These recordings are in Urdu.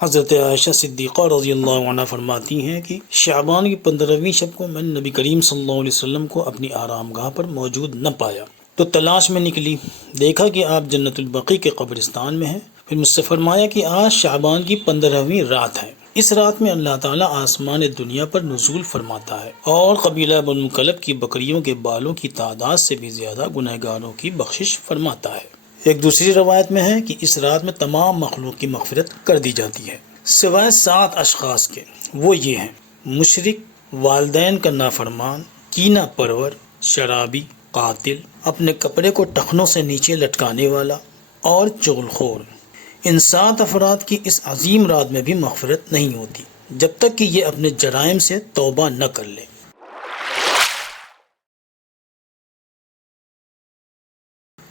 حضرت عائشہ صدیقہ رضی اللہ عنہ فرماتی ہیں کہ شعبان کی 15ویں شب کو میں نے نبی کریم صلی اللہ علیہ وسلم کو اپنی آرام گاہ پر موجود نہ پایا، تو تلاش میں نکلی، دیکھا کہ آپ جنت البقیع کے قبرستان میں ہیں۔ پھر مجھ سے فرمایا کہ آج شعبان کی 15ویں رات ہے، اس رات میں اللہ تعالیٰ آسمان دنیا پر نزول فرماتا ہے اور قبیلہ بنو کلب کی بکریوں کے بالوں کی تعداد سے بھی زیادہ گنہگاروں کی بخشش فرماتا ہے۔ ایک دوسری روایت میں ہے کہ اس رات میں تمام مخلوق کی مغفرت کر دی جاتی ہے سوائے 7 اشخاص کے، وہ یہ ہیں: مشرک، والدین کا نافرمان، کینہ پرور، شرابی، قاتل، اپنے کپڑے کو ٹخنوں سے نیچے لٹکانے والا اور چغل خور۔ ان 7 افراد کی اس عظیم رات میں بھی مغفرت نہیں ہوتی جب تک کہ یہ اپنے جرائم سے توبہ نہ کر لیں۔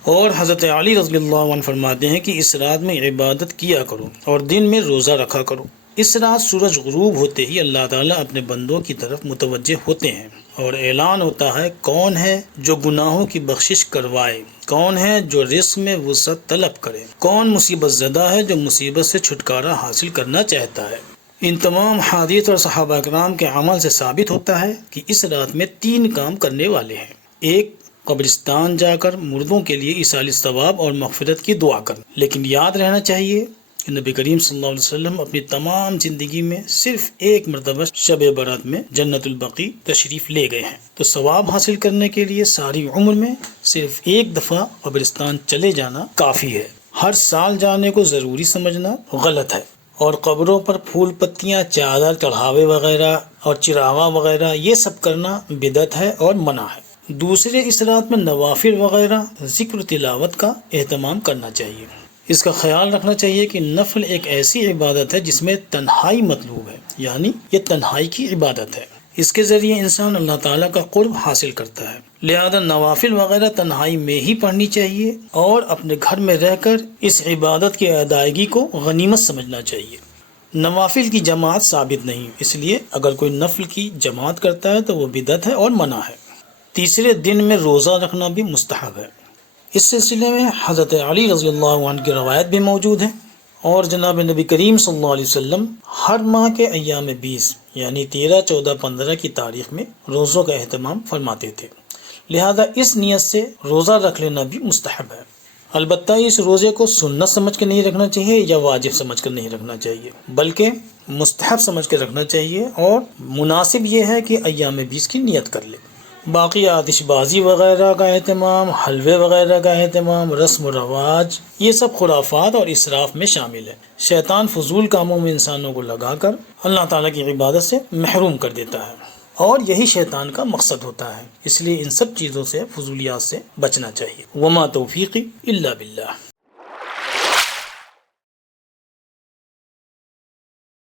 اور حضرت علی رضی اللہ عنہ فرماتے ہیں کہ اس رات میں عبادت کیا کرو اور دن میں روزہ رکھا کرو۔ اس رات سورج غروب ہوتے ہی اللہ تعالیٰ اپنے بندوں کی طرف متوجہ ہوتے ہیں اور اعلان ہوتا ہے: کون ہے جو گناہوں کی بخشش کروائے، کون ہے جو رزق میں وسعت طلب کرے، کون مصیبت زدہ ہے جو مصیبت سے چھٹکارا حاصل کرنا چاہتا ہے۔ ان تمام حدیث اور صحابہ کرام کے عمل سے ثابت ہوتا ہے کہ اس رات میں 3 کام کرنے والے ہیں: ایک، قبرستان جا کر مردوں کے لیے ایصال ثواب اور مغفرت کی دعا کرنا۔ لیکن یاد رہنا چاہیے کہ نبی کریم صلی اللہ علیہ وسلم اپنی تمام زندگی میں صرف ایک مرتبہ شب برات میں جنت البقیع تشریف لے گئے ہیں، تو ثواب حاصل کرنے کے لیے ساری عمر میں صرف ایک دفعہ قبرستان چلے جانا کافی ہے۔ ہر سال جانے کو ضروری سمجھنا غلط ہے، اور قبروں پر پھول پتیاں، چادر، چڑھاوے وغیرہ اور چراغاں وغیرہ یہ سب کرنا بدعت ہے اور منع ہے۔ دوسرے، اس رات میں نوافل وغیرہ ذکر و تلاوت کا اہتمام کرنا چاہیے۔ اس کا خیال رکھنا چاہیے کہ نفل ایک ایسی عبادت ہے جس میں تنہائی مطلوب ہے، یعنی یہ تنہائی کی عبادت ہے، اس کے ذریعے انسان اللہ تعالیٰ کا قرب حاصل کرتا ہے، لہذا نوافل وغیرہ تنہائی میں ہی پڑھنی چاہیے اور اپنے گھر میں رہ کر اس عبادت کی ادائیگی کو غنیمت سمجھنا چاہیے۔ نوافل کی جماعت ثابت نہیں، اس لیے اگر کوئی نفل کی جماعت کرتا ہے تو وہ بدعت ہے اور منع ہے۔ تیسرے، دن میں روزہ رکھنا بھی مستحب ہے۔ اس سلسلے میں حضرت علی رضی اللہ عنہ کی روایت بھی موجود ہے، اور جناب نبی کریم صلی اللہ علیہ وسلم ہر ماہ کے ایام 20 یعنی 13، 14، 15 کی تاریخ میں روزوں کا اہتمام فرماتے تھے، لہذا اس نیت سے روزہ رکھ لینا بھی مستحب ہے۔ البتہ اس روزے کو سنت سمجھ کے نہیں رکھنا چاہیے یا واجب سمجھ کر نہیں رکھنا چاہیے، بلکہ مستحب سمجھ کے رکھنا چاہیے، اور مناسب یہ ہے کہ ایام 20 کی نیت کر لے۔ باقی آتش بازی وغیرہ کا اہتمام، حلوے وغیرہ کا اہتمام، رسم و رواج، یہ سب خرافات اور اسراف میں شامل ہے۔ شیطان فضول کاموں میں انسانوں کو لگا کر اللہ تعالیٰ کی عبادت سے محروم کر دیتا ہے، اور یہی شیطان کا مقصد ہوتا ہے، اس لیے ان سب چیزوں سے، فضولیات سے بچنا چاہیے۔ وما توفیقی الا باللہ۔